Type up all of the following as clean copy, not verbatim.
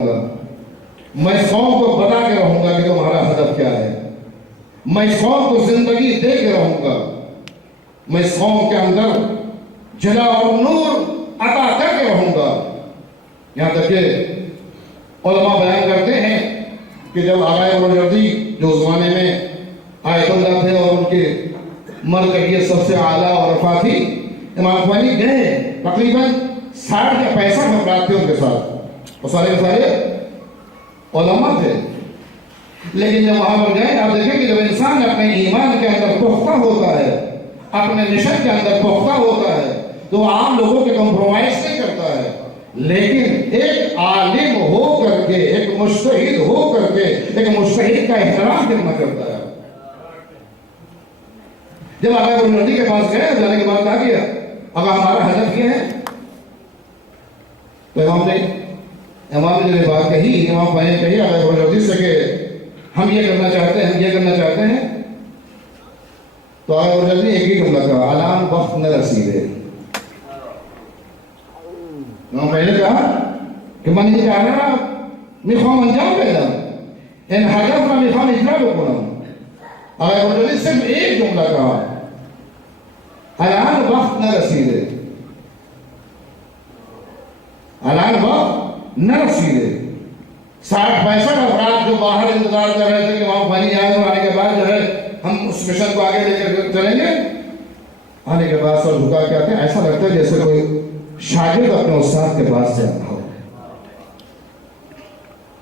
میں اس قوم کو بتا کے رہوں گا کہ تمہارا ہدف کیا ہے. میں اس قوم کو زندگی دے کے رہوں گا. میں اس قوم کے اندر جلا اور نور عطا کر کے رہوں گا. یہاں تک کہ علماء بیان کرتے ہیں کہ جب آقائے بروجردی جو زمانے میں آیت اللہ تھے اور ان کے مرکزیت سب سے اعلیٰ اور رفع تھی، امام خوانی گئے تقریباً 60 یا 65 افراد تھے ان کے ساتھ، وہ سارے کے سارے علماء تھے. لیکن جب وہاں پر گئے آپ دیکھیں کہ جب انسان اپنے ایمان کے اندر پختہ ہوتا ہے، اپنے مشن کے اندر پختہ ہوتا ہے، تو وہ عام لوگوں کے کمپرومائز نہیں کرتا ہے، لیکن ایک عالم ہو کر کے، ایک مجتہد ہو کر کے، ایک مجتہد کا احترام کرنا کرتا ہے. جب آقا بروجردی کے پاس گئے جانے کے بعد کہا گیا اگر ہمارا ہدف یہ ہے، تو امام نے جو بات کہی، امام خوانی نے کہی آقا بروجردی سے کہ ہم یہ کرنا چاہتے ہیں، ہم یہ کرنا چاہتے ہیں. تو آقا بروجردی نے ایک ہی جملہ کہا، الان وقت نہ رسیدے. میں نے کہا کہ من یہ کہا رہا میخوام انجام پیدا ان حضرت نہ میخوام اجراب کنم. آقا بروجردی صرف ایک جملہ کہا، الان وقت نہ رسیدے، الان وقت نہ رسیدے. 60-65 افراد جو باہر انتظار کر رہے تھے کہ امام خوانی آئے اور آنے کے بعد جو ہے ہم اس مشن کو آگے لے کر چلیں گے، آنے کے بعد سر جھکا کے آتے ہیں، ایسا لگتا ہے جیسے کوئی شاگرد اپنے استاد کے پاس سے آتا ہو.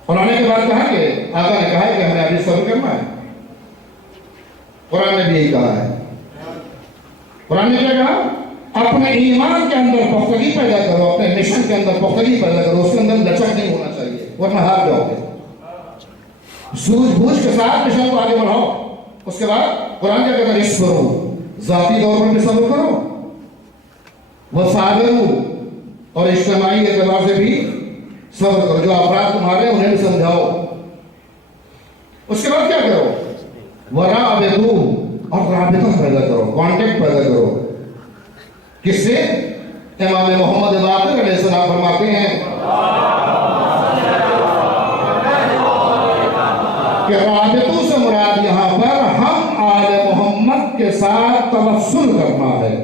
اور آنے کے بعد کہا کہ آقا نے کہا ہے کہ ہمیں ابھی صبر کرنا ہے. قرآن نے بھی یہی کہا ہے. قرآن نے کیا کہا؟ اپنے ایمان کے اندر پختگی پیدا کرو، اپنے مشن کے اندر پختگی پیدا کرو، اس کے اندر لچک نہیں ہونا چاہیے ورنہ ہار جاؤ گے. سوجھ بوجھ کے ساتھ مشن کو آگے بڑھاؤ. اس کے بعد قرآن کیا کہتا ہے؟ اصبروا، ذاتی طور پر بھی صبر کرو، وصابروا، اور اجتماعی اعتبار سے بھی صبر کرو. جو افراد تمہارے انہیں بھی سمجھاؤ. اس کے بعد کیا کرو؟ ورابطوا، اور رابطہ پیدا کرو، کانٹیکٹ پیدا کرو. کس سے؟ امام محمد باقر علیہ السلام فرماتے ہیں کہ رابطوں سے مراد یہاں پر ہم آل محمد کے ساتھ توسل کرنا ہے.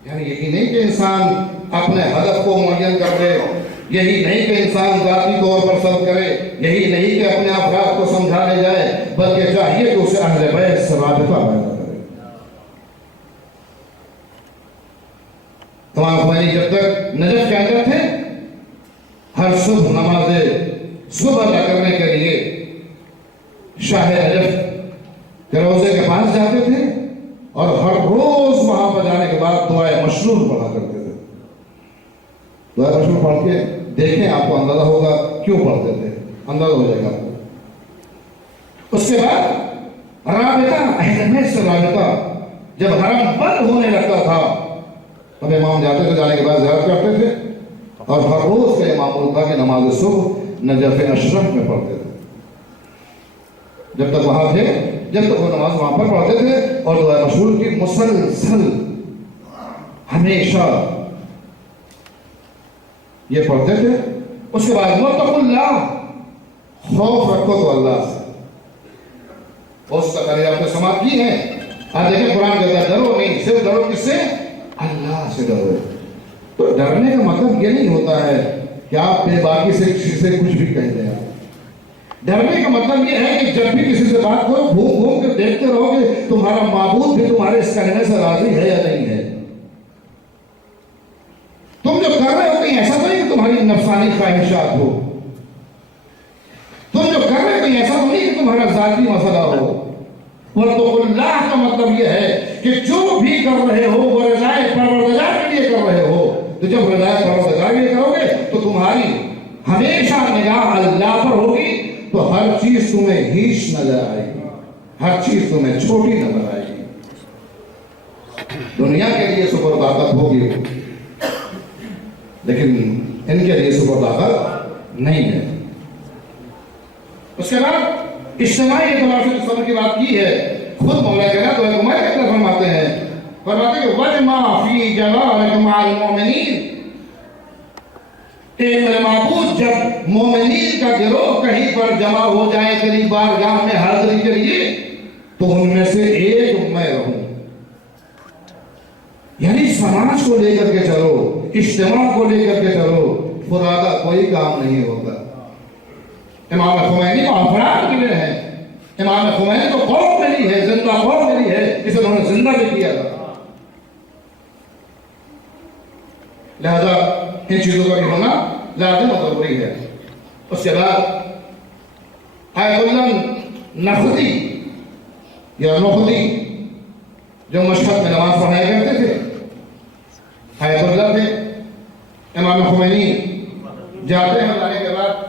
یعنی یہی نہیں کہ انسان اپنے ہدف کو معین کر دے، یہی نہیں کہ انسان ذاتی طور پر صبر کرے، یہی نہیں کہ اپنے افراد کو سمجھانے جائے، بلکہ چاہیے کہ اسے اہل بیت سے رابطہ پیدا کرے. تمام خوانی جب تک نجف کے اندر تھے، ہر صبح نماز صبح ادا کرنے کے لیے شاہ نجف کے روضے کے پاس جاتے تھے، اور ہر روز وہاں پر جانے کے بعد دعائے مشروط پڑھا کرتے تھے. دعائے مشروط پڑھ کے دیکھیں، آپ کو اندازہ ہوگا کیوں پڑھتے تھے، اندازہ ہو جائے گا آپ کو. اس کے بعد رابطہ، اہل بیت سے رابطہ. جب حرم بند ہونے لگتا تھا تب امام جاتے تھے، جانے کے بعد زیارت کرتے تھے، اور ہر روز کا امام تھا کہ نماز صبح نجف اشرف میں پڑھتے تھے. جب تک وہاں تھے، جب تک وہ نماز وہاں پر پڑھتے تھے، اور دعائے مشہور کی مسلسل ہمیشہ یہ پڑھتے تھے. اس کے بعد واتقوا اللہ، خوف رکھو تو اللہ سے. اس کا قرآن آپ نے سماعت کی ہے. آپ دیکھیں قرآن کہتا ہے ڈرو نہیں، صرف ڈرو کس سے؟ اللہ سے ڈرو. تو ڈرنے کا مطلب یہ نہیں ہوتا ہے کہ آپ بے باکی سے کسی سے کچھ بھی کہہ دیں. ڈرنے کا مطلب یہ ہے کہ جب بھی کسی سے بات کرو، گھوم گھوم کے دیکھتے رہو کہ تمہارا معبود بھی تمہارے اس کہنے سے راضی ہے یا نہیں ہے. تم جو کر رہے ہو کہیں ایسا تو نہیں کہ تمہاری نفسانی خواہشات ہو. تم جو کر رہے ہو کہیں ایسا تو نہیں کہ تمہارا ذاتی مسئلہ ہو. واتقوا اللہ کا مطلب یہ ہے کہ جو بھی کر رہے ہو وہ رضائے پروردگار کے لیے کر رہے ہو. تو جب رضائے پروردگار کے لیے کرو گے تو تمہاری ہمیشہ نگاہ اللہ پر ہوگی، تو ہر چیز تمہیں ہیچ نظر آئے گی، ہر چیز تمہیں چھوٹی نظر آئے گی. دنیا کے لیے سپر طاقت ہوگی، لیکن ان کے لیے سپر طاقت نہیں ہے. اس کے بعد اجتماعی اعتبار سے صبر کی بات کی ہے. خود مولا کہنا تو ہے تمہیں کہتے فرماتے ہیں کہ وَجْمَعْ فِي جَوَارِكَ مَعَ الْمُؤْمِنِينَ، اے میرے معبود جب مومنین کا گروہ کہیں پر جمع ہو جائے تیری بارگاہ میں حاضری کے لیے تو ان میں سے ایک میں رہوں. یعنی سماج کو لے کر کے چلو, اجتماع کو لے کر کے چلو, فرادہ کوئی کام نہیں ہوتا. امام خمینی کو افراد ملے ہیں, امام خمینی کو قوم ملی ہے, زندہ قوم ملی ہے, اسے انہوں نے زندہ بھی کیا تھا. لہذا ان چیزوں کا بھی ہونا لازم و ضروری ہے. اس کے بعد آیت اللہ نخدی یا نخدی جو مشہد میں نماز پڑھایا کرتے تھے, آیت اللہ تھے. امام خمینی جاتے ہیں, جانے کے بعد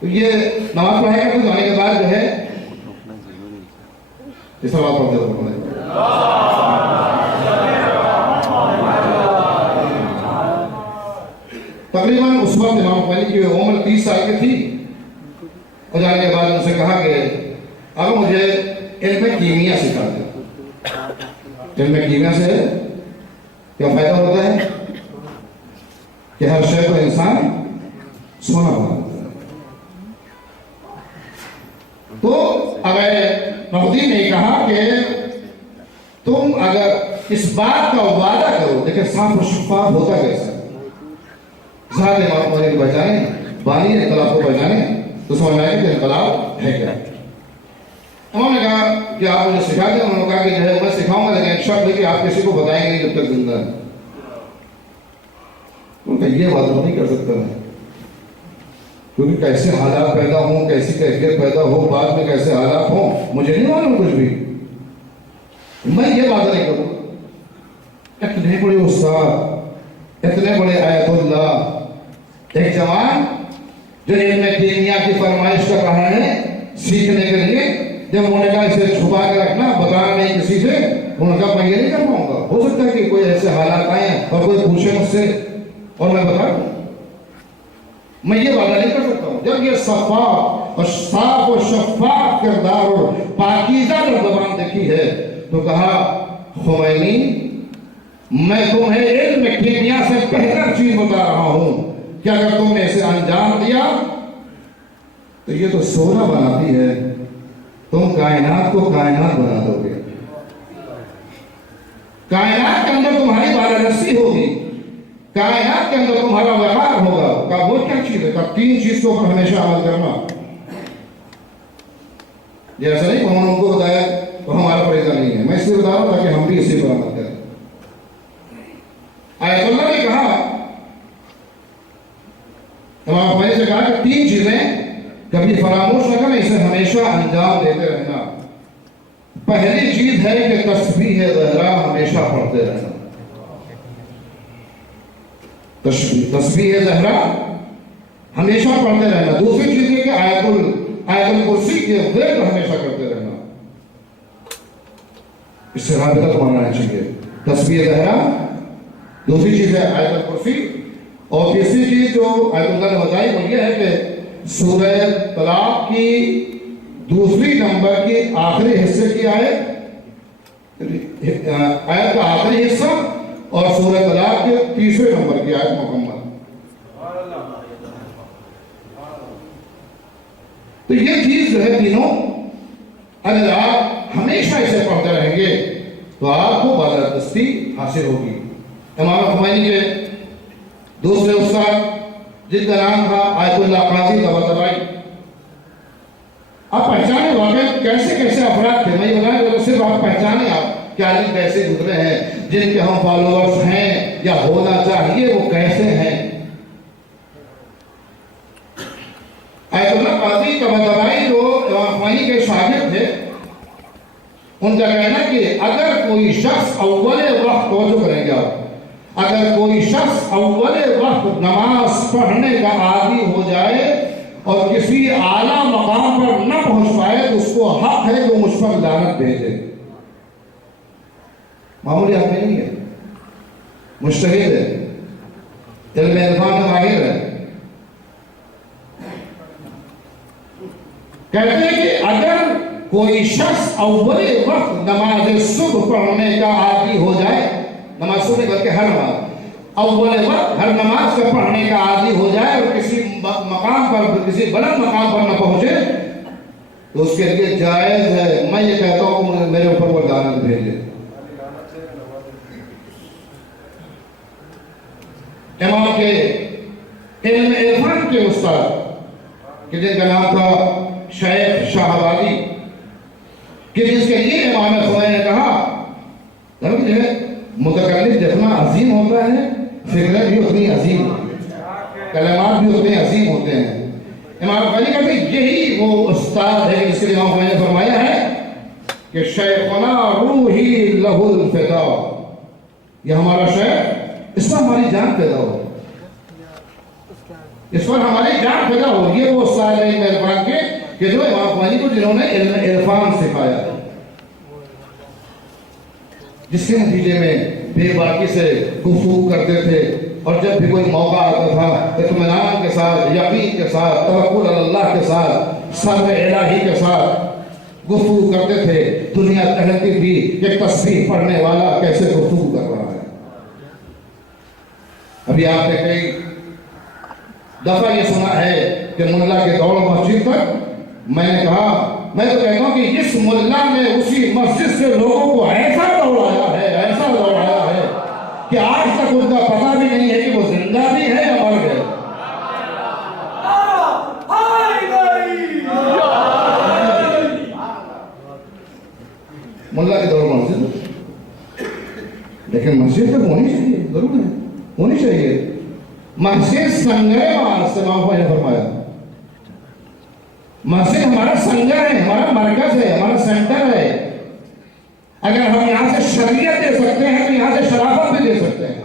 تو یہ نماز پڑھایا کرتے, جانے کے بعد جو ہے اس سوال پڑھتے ہوئے تقریباً اس وقت امام خمینی کی عمر 30 سال کی تھی, اور جانے کے بعد ان سے کہا کہ اب مجھے علم کیمیا سکھا دے. علم کیمیا سے کیا فائدہ ہوتا ہے کہ ہر شے کو انسان سونا بنا دیتا ہے. تو اگر نقدی نے کہا کہ تم اگر اس بات کا وعدہ کرو, دیکھیں صاف و شفاف ہوتا کیسا, ذات امام خمینی کو بچانے, بانی انقلاب کو بچانے, تو سمجھ آئے کہ انقلاب ہے کیا. انہوں نے کہا کہ آپ مجھے سکھا دیں. انہوں نے کہا کہ جو ہے میں سکھاؤں گا, لیکن شرط ہے کہ آپ کسی کو بتائیں گے جب تک زندہ ہے. ان کا یہ بات نہیں کر سکتا میں, کیونکہ کیسے حالات پیدا ہوں, کیسی کیفیت پیدا ہو, بعد میں کیسے حالات ہوں, مجھے نہیں معلوم کچھ بھی. میں یہ بات نہیں کروں. اتنے بڑے استاد, اتنے بڑے آیت اللہ, ایک جوان جو علم کیمیا کی فرمائش کر رہا ہے سیکھنے کے لیے, جب انہوں نے کہا اسے چھپا کے رکھنا, بتانا نہیں کسی سے, انہوں نے کہا میں یہ نہیں کر پاؤں گا. ہو سکتا ہے کہ کوئی ایسے حالات آئیں اور کوئی پوچھے مجھ سے اور میں بتا دوں, میں یہ وعدہ نہیں کر سکتا ہوں. جب یہ صفاف اور صاف و شفاف کردار اور پاکیزہ جو زبان دیکھی ہے تو کہا خمینی میں تمہیں علم کیمیا سے بہتر چیز بتا رہا ہوں کہ اگر تم نے اسے انجام دیا تو یہ تو سونا بناتی ہے, تم کائنات کو کائنات بنا دو گے. کائنات کے اندر تمہاری بالادستی ہوگی, کائنات کے اندر تمہارا وقار ہوگا. کہا وہ کیا چیز ہے؟ کہا 3 چیز کے اوپر ہمیشہ عمل کرنا. یہ ایسا نہیں کہ انہوں نے ان کو بتایا تو ہمارا فریضہ نہیں ہے, میں اس لیے بتا رہا ہوں تاکہ ہم بھی اسی پر عمل کریں. آیت اللہ نے کہا, امام خمینی سے کہا کہ 3 چیزیں کبھی فراموش نہ کریں, اسے ہمیشہ انجام دیتے رہنا. پہلی چیز ہے کہ تسبیح زہرا ہمیشہ پڑھتے رہنا. تسبیح زہرا ہمیشہ پڑھتے رہنا. دوسری چیز ہے کہ آیت الکرسی کے ذکر ہمیشہ کرتے رہنا. اس سے رابطہ تمہارا رہنا چاہیے. تسبیح زہرا, دوسری چیز ہے آیت الکرسی, اور تیسری چیز جو آیت اللہ نے بتائی وہ یہ ہے کہ سورہ طلاق کی دوسری نمبر کی آخری حصے کی آیت کا آخری حصہ اور سورہ طلاق کے تیسرے نمبر کی آیت مکمل. تو یہ چیز جو ہے تینوں اگر آپ ہمیشہ اسے پڑھتے رہیں گے تو آپ کو بالادستی حاصل ہوگی. امام خمینی کے دوسرے استاد جن کا نام تھا آیت اللہ قاضی طباطبائی, آپ پہچانے واقع کیسے کیسے افراد تھے. میں یہ بتایا کہ صرف آپ پہچانے آپ کہ عالم کیسے گزرے ہیں, جن کے ہم فالوورز ہیں یا ہونا چاہیے وہ کیسے ہیں. آیت اللہ قاضی طباطبائی جو امام خمینی کے شاگرد تھے, ان کا کہنا کہ اگر کوئی شخص اول وقت, توجہ کریں گے آپ, اگر کوئی شخص اول وقت نماز پڑھنے کا عادی ہو جائے اور کسی اعلیٰ مقام پر نہ پہنچ پائے تو اس کو حق ہے کہ مجھ پر لعنت بھیجے. معمولی آدمی نہیں ہے, مجتہد ہے, علم عرفان میں ماہر ہے. کہتے ہیں کہ اگر کوئی شخص اول وقت نماز صبح پڑھنے کا عادی ہو جائے, نماز صبح بلکہ ہر نماز, اول وقت ہر نماز کا پڑھنے کا عادی ہو جائے اور کسی مقام پر، کسی بلند مقام پر نہ پہنچے تو اس کے لیے جائز ہے. میں یہ کہتا ہوں میرے اوپر وہ لعنت بھیجے. امام کے علم عرفان کے استاد کہ جن کا نام تھا شیخ شاہ آبادی، کہ جس کے لیے امام خمینی نے کہا جو ہے متکلم جتنا عظیم ہوتا ہے فکریں بھی اتنی عظیم ہوتی ہیں، کلمات بھی اتنے عظیم ہوتے ہیں. امام خمینی کہتے ہیں یہی وہ استاد ہے جس کے لیے امام خمینی نے فرمایا ہے کہ شیخنا روحی لہ الفدا، یہ ہمارا شیخ، اس پر ہماری جان پیدا ہو، اس پر ہماری جان پیدا ہو. یہ وہ استاد ہے مہربان کے کہ جو امام خمینی کو جنہوں نے علم عرفان سکھایا، جس کے نتیجے میں بے باکی سے گفتگو کرتے تھے اور جب بھی کوئی موقع آتا تھا اطمینان کے ساتھ، یقین کے ساتھ، توکل اللہ کے ساتھ، صبر الہی کے ساتھ گفتگو کرتے تھے. دنیا کہتی تھی کہ تسبیح پڑھنے والا کیسے گفتگو کر رہا ہے. ابھی آپ نے کئی دفعہ یہ سنا ہے کہ ملا کے دوڑ مسجد تک. میں نے کہا، میں تو کہتا ہوں کہ اس ملا نے اسی مسجد سے لوگوں کو ایسا دوڑایا ہے، ایسا دوڑایا ہے کہ آج تک ان کا پتہ بھی نہیں ہے کہ وہ زندہ بھی ہے یا مر گئے. ملا کی دوڑ مسجد، لیکن مسجد تک ہونی چاہیے، ضرور ہے ہونی چاہیے. مسجد سنگے مار سے امام نے فرمایا، مسجد ہمارا سنگر ہے، ہمارا مرکز ہے، ہمارا سینٹر ہے. اگر ہم یہاں سے شریعت دے سکتے ہیں تو یہاں سے شرافت بھی دے سکتے ہیں.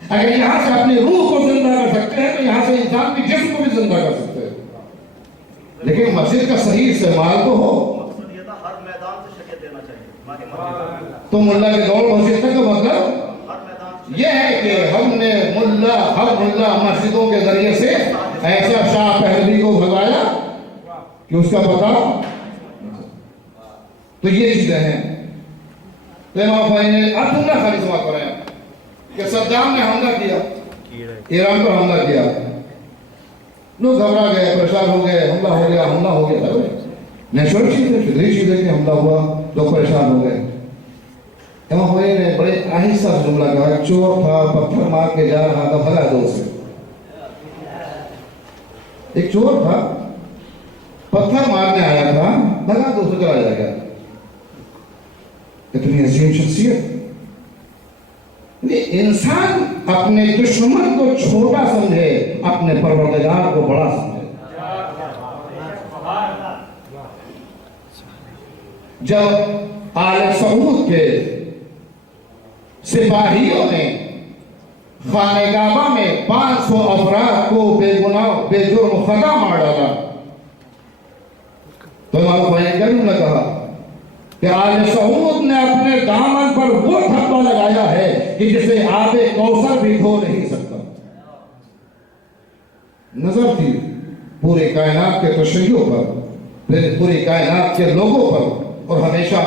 اگر یہاں سے اپنی روح کو زندہ کر سکتے ہیں تو یہاں سے انسان کی جسم کو بھی زندہ کر سکتے ہیں. لیکن مسجد کا صحیح استعمال تو ہو. تو ملا کے دور مسجد تک کا مطلب یہ ہے کہ ہم نے ہر ملا مسجدوں کے ذریعے سے ایسا شاہ پہلوی کو بھگایا کہ اس کا پتہ. تو یہ چیزیں ہیں. تو امام خمینی نے اب تم نہ خالی سماعت کریں کہ صدام نے حملہ کیا، ایران پر حملہ کیا، لوگ گھبرا گئے، پریشان ہو گئے، حملہ ہو گیا. نیچرل چیز ہے، فطری چیز ہے کہ حملہ ہوا، لوگ پریشان ہو گئے. امام خمینی نے بڑے آہستہ سے جملہ کہا، ایک چور تھا، پتھر مار کے جا رہا تھا، بھگا دو اسے. ایک چور تھا، پتھر مارنے آیا تھا، بھگا دو اسے، چلا جائے گا. اتنی عظیم شخصیت. انسان اپنے دشمن کو چھوٹا سمجھے، اپنے پروردگار کو بڑا سمجھے. جب آل سعود کے سپاہیوں نے خانہ کعبہ میں 500 افراد کو بے گناہ بے جرم خطا مار ڈالا تو امام خمینی نے کہا کہ آل سعود نے اپنے دامن پر وہ دھبا لگایا ہے کہ جسے آب کوثر بھی دھو نہیں سکتا. نظر تھی پورے کائنات کے تشیعوں پر، پوری کائنات کے لوگوں پر، اور ہمیشہ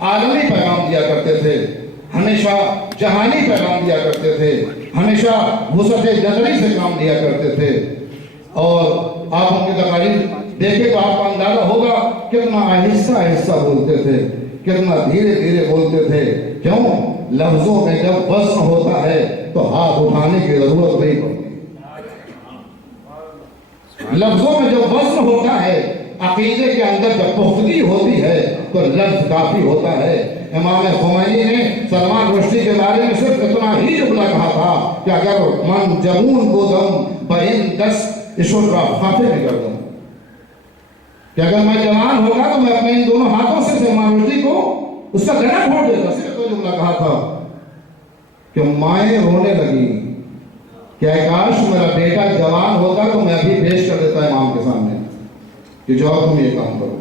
عالمی پیغام دیا کرتے تھے، ہمیشہ جہانی پیغام دیا کرتے تھے، ہمیشہ وسعت نظری سے کام لیا کرتے تھے. اور آپ ان کی تقاریر دیکھیں تو آپ کو اندازہ ہوگا کتنا آہستہ آہستہ بولتے تھے، کتنا دھیرے دھیرے بولتے تھے. کیوں؟ لفظوں میں جب وزن ہوتا ہے تو ہاتھ اٹھانے کی ضرورت نہیں پڑتی. لفظوں میں جب وزن ہوتا ہے، عقیدے کے اندر جب پختگی ہوتی ہے تو لفظ کافی ہوتا ہے. امام خمینی نے سلمان رشدی کے بارے میں صرف اتنا ہی جملہ کہا تھا کہ اگر من جمون کو دم بین 10 اشرا خافے بھی کر دوں، کہ اگر میں جوان ہوگا تو میں اپنے ان دونوں ہاتھوں سے سلمان رشدی کو اس کا گلا پھوڑ دیتا. صرف تو جملہ کہا تھا کہ مائیں رونے لگی کہ کاش میرا بیٹا جوان ہوتا تو میں ابھی پیش کر دیتا امام کے سامنے کہ جاؤ تم یہ کام کرو.